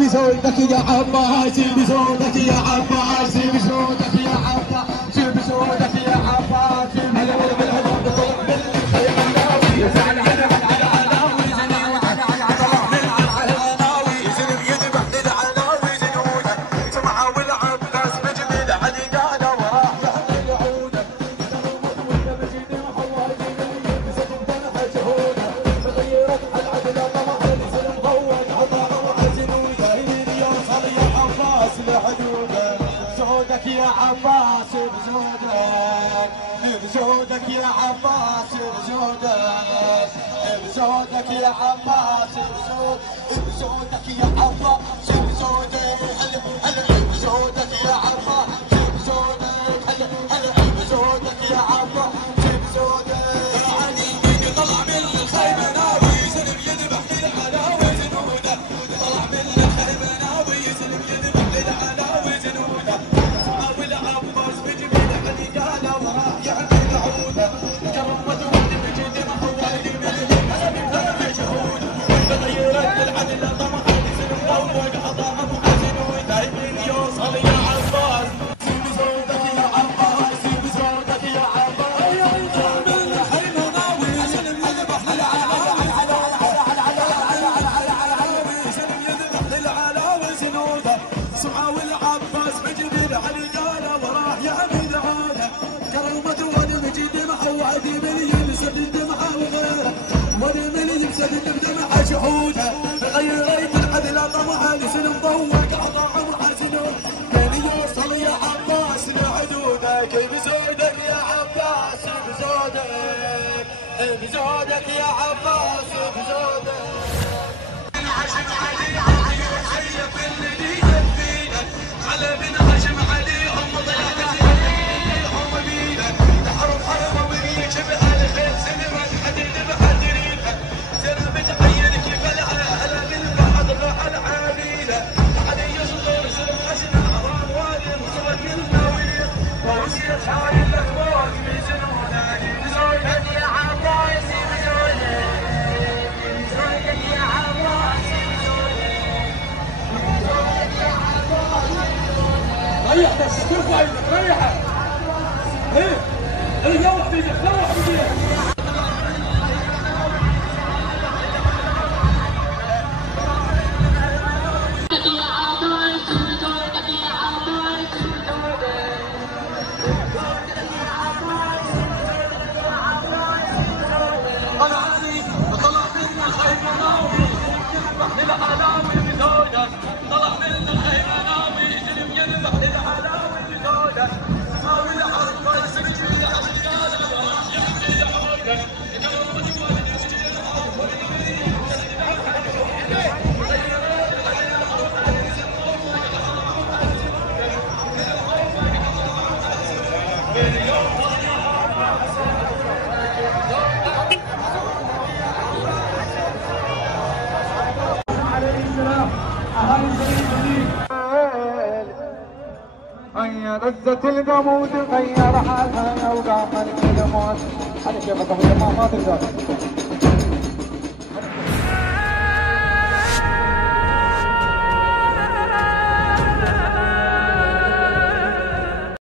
بزودك يا عباس بزودك يا عباس بزودك يا عباس بزودك يا عباس هلا ولا بالهدوء بطلع بالخيمناوي يزعل على العناوي زنوده طلع من العناوي زنب يذبح للعناوي زنوده سمعه والعباس بجميل علي قال وراح يحمل عوده وانت بجيد محوري مسك انتنح جهوده بغيرك على العدل طمع لسن مضوج عطاء بزودك يا عباس بزودك بزودك يا عباس بزودك بزودك يا عباس بزودك يا عباس بزودك هلا بزودك يا عباس بزودك هلا بزودك يا عباس بزودك علي طلع من الخيمه ناوي زلم يذبح للعلاوي زنوده طلع من الخيمه ناوي زلم يذبح للعلاوي زنوده والعباس بجميل علي قال وراح يحمل عوده كرمت ولد بجد محوري من هلا مجهود بغيرت العدل طمع لسن مضوج عطاء محزن ودايم يوصل يا عباس بزودك يا عباس بزودك يا عباس من الحين ناوي سلم يذبح للعلاوي سلم يذبح للعلاوي زنوده سمعه والعباس بجميل علي قال وراح يعمل عوده كرمت ولي مجيد محوادي من يلسد الدمعه وغيره ولي من يلسد بدمعه شهوده غيرت العدل طمعا لسن مضوق عطاء محزنون كان يوصل يا عباس لحدوده كيف بزودك يا عباس بزودك بزودك يا عباس بزودك عشق علي عيب اللي يدفينك على بن هاشم عليهم ضيعت عليهم بينك تحرم حرمه وبيك شبه الخيل سلمت حديد بحدرينها ترى بتعين كيف هلا بالبعض فعل عابيله علي يصدر سلم عشنا حرام والي وصلت الناويين ووصيت هاي الاكوان في زنونك بزودك يا عباس بزودك يا عباس ريح بس ترفع ايدك ريحها ايه روح بايدك روح بايدك انا علي طلع من الخيمه ناوي يذبح للعلاوي بزودك طلع من الخيمه ناوي يذبح للعلاوي بزودك سماوي العباس بجميل علي قال وراح يحمل عودك هيا غزة القمود غير حالها وقام الموت. هذا كيف ما تقدر